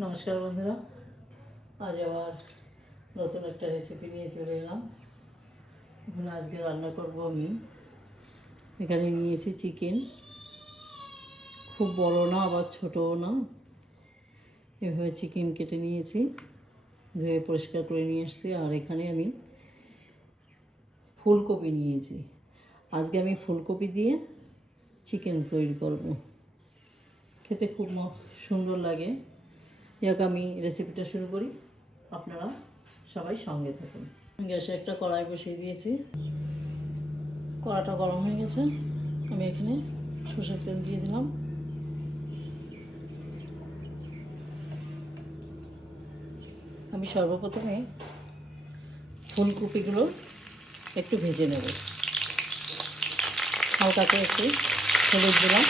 নমস্কার বন্ধুরা। আজ আবার নতুন একটা রেসিপি নিয়ে চলে এলাম। এখন আজকে রান্না করব আমি। এখানে নিয়েছি চিকেন খুব বড় না, আবার ছোটও না। এভাবে চিকেন কেটে নিয়েছি। ধুয়ে পরিষ্কার করে নিয়ে এসেছি আর এখানে আমি ফুলকপি নিয়েছি। আজকে আমি ফুলকপি দিয়ে চিকেন তৈরি করব। খেতে খুব সুন্দর লাগে। যাক আমি রেসিপিটা শুরু করি। আপনারা সবাই সঙ্গে থাকুন। গ্যাসে একটা কড়াই বসিয়ে দিয়েছি। কড়াটা গরম হয়ে গেছে। আমি এখানে সর্ষের তেল দিয়ে দিলাম। আমি সর্বপ্রথমে ফুলকপিগুলো একটু ভেজে নেব। হালকা করে একটু হলুদ দিলাম।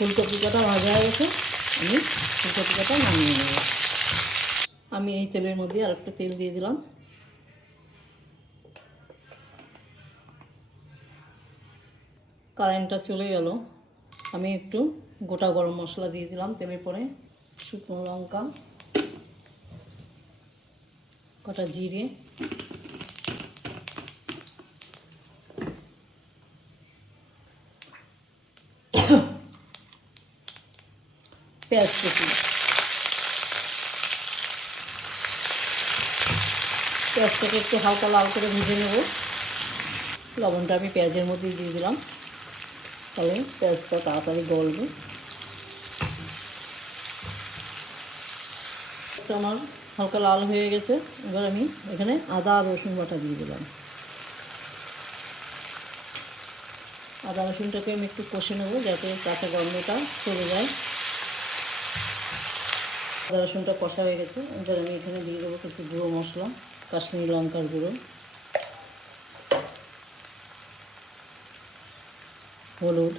ফুলকপি কাটা ভাজা হয়ে গেছে। আমি ফুলকপি কাটা নামিয়ে নেব। আমি এই তেলের মধ্যে আর একটু তেল দিয়ে দিলাম। কারেন্টটা চলে গেল। আমি একটু গোটা গরম মশলা দিয়ে দিলাম তেলের পরে। শুকনো লঙ্কা, কটা জিরে পেঁয়াজ কুচি। পেঁয়াজটাকে একটু হালকা লাল করে ভেজে নেব। লবণটা আমি পেঁয়াজের মধ্যে দিয়ে দিলাম। তাহলে পেঁয়াজটা তাড়াতাড়ি গলবে। আমার হালকা লাল হয়ে গেছে। এবার আমি এখানে আদা রসুন বাটা দিয়ে দিলাম। আদা রসুনটাকে আমি একটু কষে নেব যাতে কাঁচা গন্ধটা চলে যায়। রসুনটা কষা হয়ে গেছে। এবার আমি এখানে দিয়ে দেবো কিছু গুঁড়ো মশলা, কাশ্মীরি লঙ্কার গুঁড়ো। হলুদ।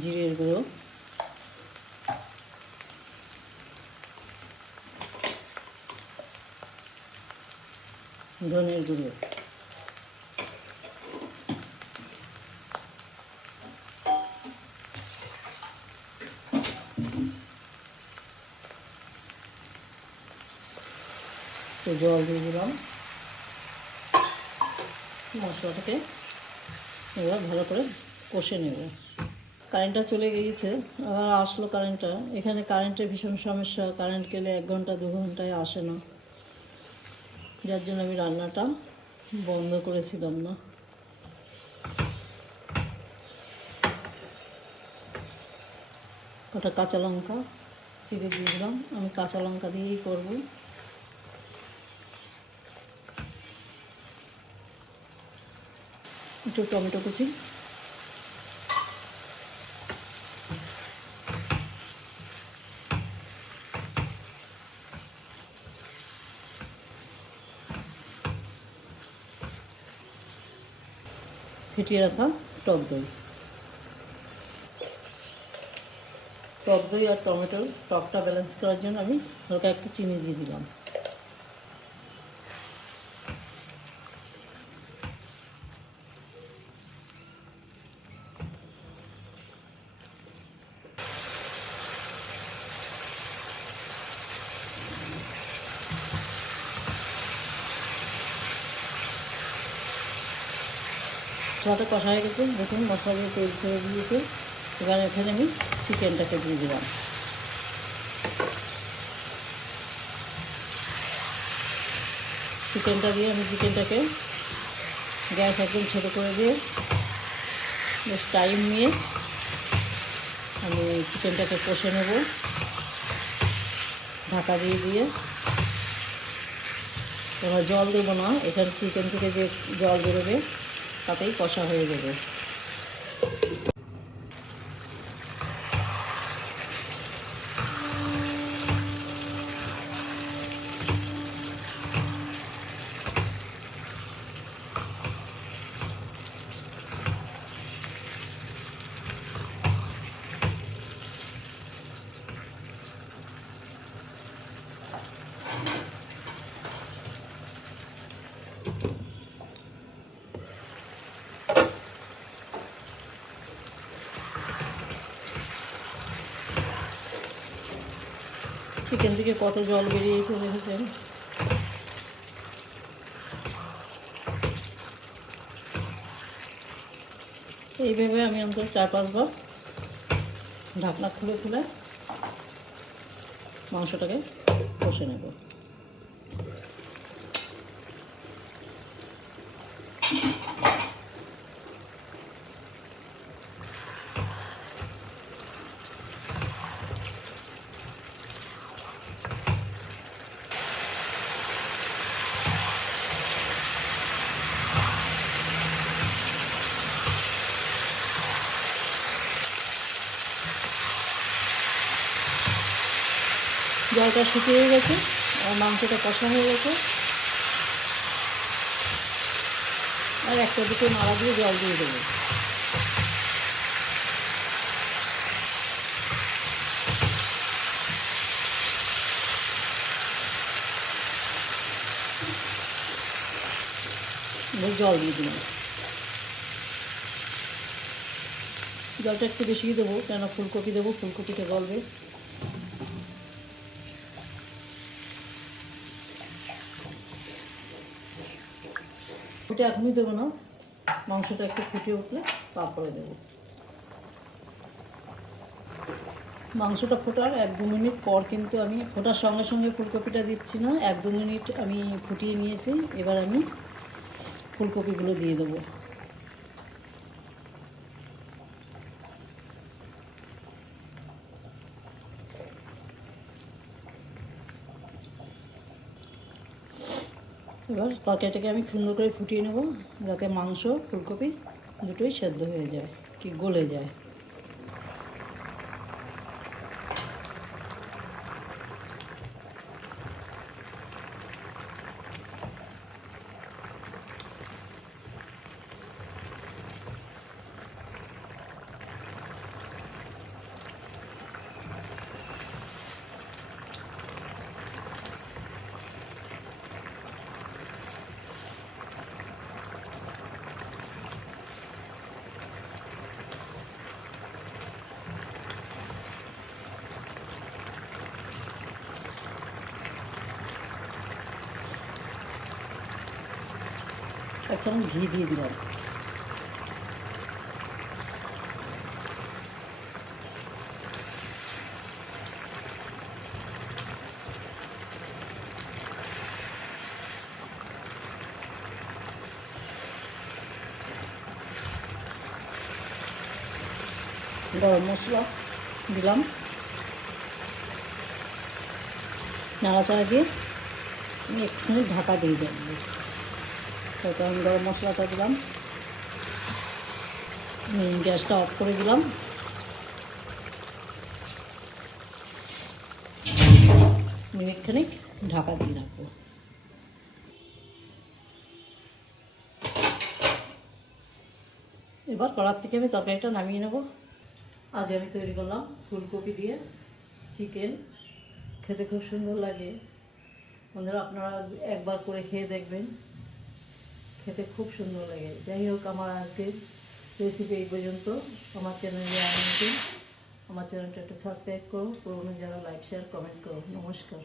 জিরের গুঁড়ো। ধনের গুঁড়ো। জল দিয়ে দিলাম। মশলাটাকে এবার ভালো করে কষে নেব। কারেন্টটা চলে গিয়েছে। আবার আসলো কারেন্টটা এখানে কারেন্টের ভীষণ সমস্যা। কারেন্ট গেলে এক ঘণ্টা, দু ঘন্টায় আসে না। যার জন্য আমি রান্নাটা বন্ধ করেছিলাম না। ওটা কাঁচা লঙ্কা চিড়ে দিয়ে দিলাম। আমি কাঁচা লঙ্কা দিয়েই করব। একটু টমেটো কুচি। ফেটিয়ে রাখা টক দই। টক দই আর টমেটো টকটা ব্যালেন্স করার জন্য আমি হালকা একটু চিনি দিয়ে দিলাম। মশলাটা কষা হয়ে গেছে। দেখুন মশলা তেল ছেড়ে দিয়েছে এবার এখানে আমি চিকেনটাকে দিয়ে দিলাম। চিকেনটা দিয়ে আমি চিকেনটাকে গ্যাস একদম ছোটো করে দিয়ে বেশ টাইম নিয়ে আমি চিকেনটাকে কষে নেব। ঢাকা দিয়ে দিয়ে। তোমরা জল দেবো না। এখানে চিকেন থেকে যে জল বেরোবে তাতেই কষা হয়ে যাবে। চিকেন থেকে কত জল বেরিয়েছে দেখেছেন এইভাবে আমি অন্তত চার পাঁচবার ঢাকনা খুলে খুলে মাংসটাকে কষে নেব। জলটা শুকিয়ে গেছে, আর মাংসটা কষা হয়ে গেছে। আর একটা দুটো নাড়া দিয়ে জল দিয়ে দেবো। জল দিয়ে দিলাম জলটা একটু বেশি দেবো কেননা ফুলকপি দেবো, ফুলকপিটা গলবে। ওটা এখনই দেবো না। মাংসটা একটু ফুটে উঠলে তারপরে দেবো। মাংসটা ফোটার এক দু মিনিট পর কিন্তু আমি ফোটার সঙ্গে সঙ্গে ফুলকপিটা দিচ্ছি না। এক দু মিনিট আমি ফুটিয়ে নিয়েছি। এবার আমি ফুলকপিগুলো দিয়ে দেবো। এবার তরকারিটাকে আমি সুন্দর করে ফুটিয়ে নেব। যাতে মাংস, ফুলকপি দুটোই সেদ্ধ হয়ে যায়, কি গলে যায়। এক চামচ ঘি দিয়ে দিলাম। গরম মশলা দিলাম। নাড়াচাড়া দিয়ে একটুখানি ঢাকা দিয়ে দেবো। তারপর আমি গরম মশলাটা দিলাম। গ্যাসটা অফ করে দিলাম। মিনিট খানিক ঢাকা দিয়ে রাখব। এবার কড়ার থেকে আমি তরকারিটা নামিয়ে নেব। আজ আমি তৈরি করলাম ফুলকপি দিয়ে চিকেন। খেতে খুব সুন্দর লাগে। বন্ধুরা, আপনারা একবার করে খেয়ে দেখবেন। খেতে খুব সুন্দর লাগে। যাই হোক, আমার আজকের রেসিপি এই পর্যন্ত। আমার চ্যানেলে আমি আমার চ্যানেলটা একটু সাবস্ক্রাইব করো। পুরোনো যারা লাইক শেয়ার কমেন্ট করো। নমস্কার।